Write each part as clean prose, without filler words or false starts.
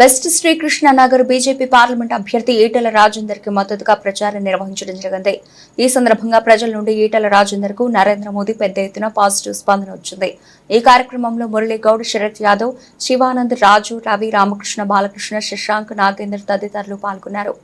West Srikrishna Nagar BJP parliament అభ్యర్థి ఈటెల రాజేందర్ కి మద్దతుగా ప్రచారం నిర్వహించడం జరిగింది. ఈ సందర్భంగా ప్రజల నుండి ఈటెల రాజేందర్ కు నరేంద్ర మోదీ పెద్ద ఎత్తున పాజిటివ్ స్పందన వచ్చింది. ఈ కార్యక్రమంలో మురళీగౌడ్, శరత్ యాదవ్, శివానంద్, రాజు, రవి, రామకృష్ణ, బాలకృష్ణ, శశాంక్, నాగేందర్ తదితరులు పాల్గొన్నారు.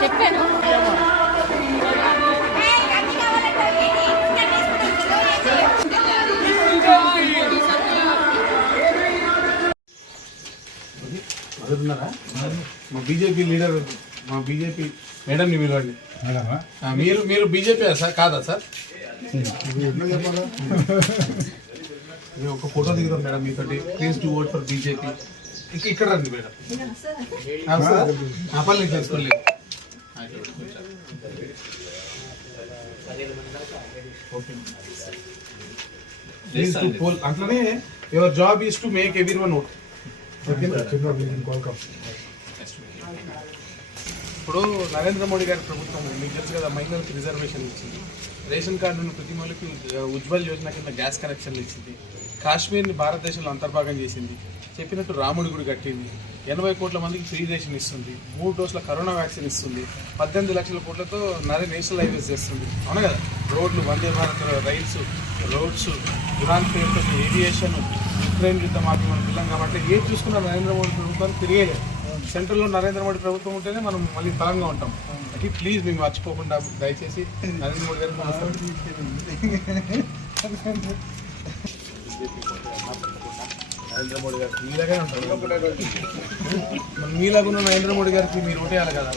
చెప్పాను మా బీజేపీ లీడర్, మా బీజేపీ మేడం ని పిలవండి. మీరు బీజేపీ సార్ కాదా సార్? ఒక ఫోటో దిగుతాం మేడం మీతోటి. Please to vote for BJP. ఇక్కడ రండి మేడం. పని చేసుకోలేదు అట్లనే your job is to make every one vote. ఇప్పుడు నరేంద్ర మోడీ గారి ప్రభుత్వం మీకు తెలుసు కదా, మహిళలకు రిజర్వేషన్ ఇచ్చింది, రేషన్ కార్డును ప్రతి మహిళకి ఉజ్వల్ యోజన కింద గ్యాస్ కనెక్షన్లు ఇచ్చింది, కాశ్మీర్ని భారతదేశంలో అంతర్భాగం చేసింది, చెప్పినట్టు రాముడి గుడి కట్టింది, 80 కోట్ల మందికి ఫ్రీ రేషన్ ఇస్తుంది, 3 డోసుల కరోనా వ్యాక్సిన్ ఇస్తుంది, 18 లక్షల కోట్లతో నేషనల్ హైవేస్ చేస్తుంది. అవునా కదా? రోడ్లు, Vande Bharat rails, roads, Iran పేరుతో ఏవియేషన్, యుక్రెయిన్ యుద్ధం ఆపి మనం పిల్లం కాబట్టి ఏది చూసుకున్నా నరేంద్ర మోడీ ప్రభుత్వాన్ని తిరిగేలేదు. సెంట్రల్లో నరేంద్ర మోడీ ప్రభుత్వం ఉంటేనే మనం మళ్ళీ బలంగా ఉంటాం. అది ప్లీజ్ మేము మర్చిపోకుండా దయచేసి నరేంద్ర మోడీ గారికి నరేంద్ర మోడీ గారికి మీలాగానే ఉంటారు. మీలాగున్న నరేంద్ర మోడీ గారికి మీరు ఓటేయాలి కదా.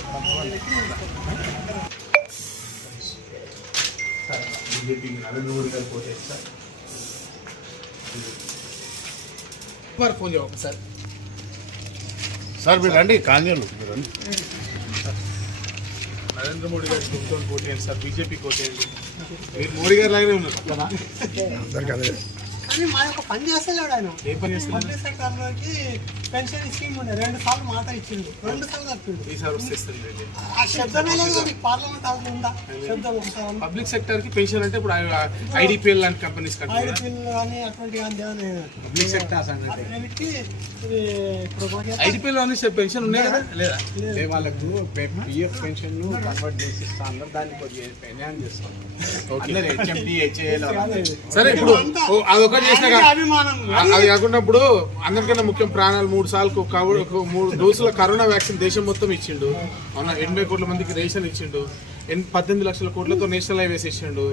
బీజేపీకి నరేంద్ర మోడీ గారికి ఓటేస్తా. మరి ఫోన్ చేయండి సార్. సార్ మీరు రండి, కాంగ్రెస్ నరేంద్ర మోడీ గారి ప్రభుత్వం కోటేయండి సార్, బీజేపీ కోటేయండి. మీరు మోడీ గారి లాగానే ఉన్నారు. కానీ మా యొక్క పని చేస్తలేడు ఆయన. ఏ పని చేస్తారు? పబ్లిక్ సెక్టర్లోకి పెన్షన్ స్కీమ్ ఉండే 2 సార్లు మాట ఇచ్చిండు, 2 సార్లు తప్పిండు. ఈసారి వస్తుంది. ఆ శబ్దమే లేదు. పార్లమెంట్ హౌస్ ఉందా శబ్దం? ఒకసారి పబ్లిక్ సెక్టర్ కి పెన్షన్ అంటే ఇప్పుడు ఐడిపిఎల్ లాంటి కంపెనీస్ కానీ అటువంటి పబ్లిక్ సెక్టర్ ఐడిపిఎల్ అని పెన్షన్ ఉన్నాయి కదా, లేదా? వాళ్ళకు పిఎఫ్ పెన్షన్ కన్వర్ట్ చేసి ఇస్తా అన్నారు, దాన్ని కొద్దిగా ఎన్హాన్స్ చేస్తాం. సరే, ఇప్పుడు అదొకటి చేసినా అభిమానం. అది కాకుండా ఇప్పుడు అందరికన్నా ముఖ్యం ప్రాణాలు. 3 సార్లు 3 డోసుల కరోనా వ్యాక్సిన్ దేశం మొత్తం ఇచ్చిండు. అవునా? 80 కోట్ల మందికి రేషన్ ఇచ్చిండు, 18 లక్షల కోట్లతో నేషనల్ హైవేస్ ఇచ్చిండు,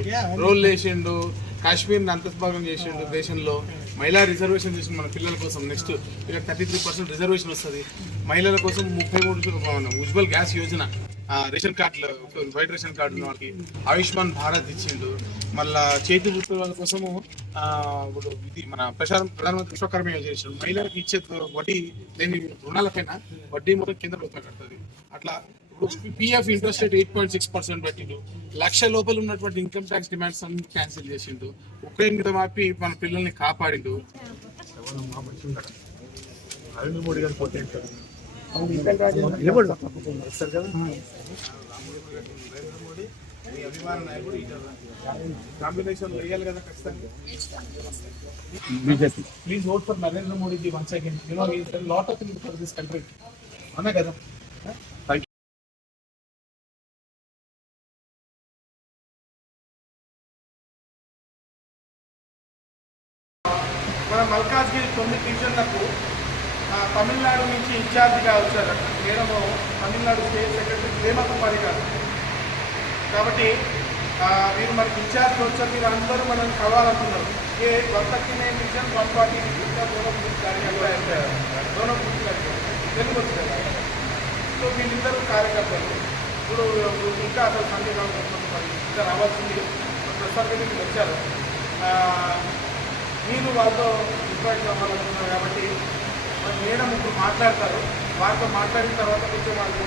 రోడ్లు వేసిండు, కాశ్మీర్ని అంతర్భాగం చేసిండు, దేశంలో మహిళా రిజర్వేషన్ చేసిండు మన పిల్లల కోసం. నెక్స్ట్ ఇక 33% రిజర్వేషన్ వస్తుంది మహిళల కోసం. 33 ఉజ్వల్ గ్యాస్ యోజన, రేషన్ కార్డులు, వైట్ రేషన్ కార్డు ఉన్న వాళ్ళకి ఆయుష్మాన్ భారత్ ఇచ్చిండు. మళ్ళా చేతి వృత్తుల వాళ్ళ కోసము ఇప్పుడు ఇది మన ప్రధానమంత్రి విశ్వకర్మ యోజన ఇచ్చిండు. మహిళలకు ఇచ్చే వడ్డీ లేని రుణాలకైనా వడ్డీ మొత్తం కేంద్ర ప్రభుత్వం కడుతుంది. అట్లా ఇప్పుడు పిఎఫ్ ఇంట్రెస్ట్ రేట్ 8.6% పెట్టిండు. 1,00,000 లోపల ఉన్నటువంటి ఇన్కమ్ ట్యాక్స్ డిమాండ్స్ అన్ని క్యాన్సిల్ చేసిండు. ఉక్రెయిన్ మీద మాపి మన పిల్లల్ని కాపాడిండు. అవునమ్మా మంచిగా ఉంటారు. నరేంద్ర మోడీ గారు పోటీ అంటారు వస్తారు కదా. నరేంద్ర మోడీ మీ అభిమాన నాయకుడు కాంబినేషన్ వేయాలి కదా ఖచ్చితంగా. BJP please vote for Narendra Modi once again. You no he is done lot of things for this country. అవునా కదా. మన మల్కాజ్గిరి 9 డివిజన్లకు తమిళనాడు నుంచి ఇన్ఛార్జిగా వచ్చారు మేడం, తమిళనాడు స్టేట్ సెక్రటరీ ప్రేమ కుమారి గారు. కాబట్టి మీరు మనకి ఇన్ఛార్జ్ వచ్చారు, మీరు అందరూ మనం కలవాలనుకున్నారు. ఏ వర్తకినే డివిజన్ 140 దూరం తెలుగు వచ్చారు. సో వీళ్ళిద్దరు కార్యకర్తలు ఇప్పుడు ఇంకా అసలు సందేహం ఇంకా రావాల్సింది ప్రస్తుతానికి మీరు వచ్చారు. మీరు వాళ్ళతో ఇంట్రాక్ట్ అవ్వాలనుకున్నారు కాబట్టి మేడం ఇప్పుడు మాట్లాడతారు. వారితో మాట్లాడిన తర్వాత కొంచెం వాళ్ళు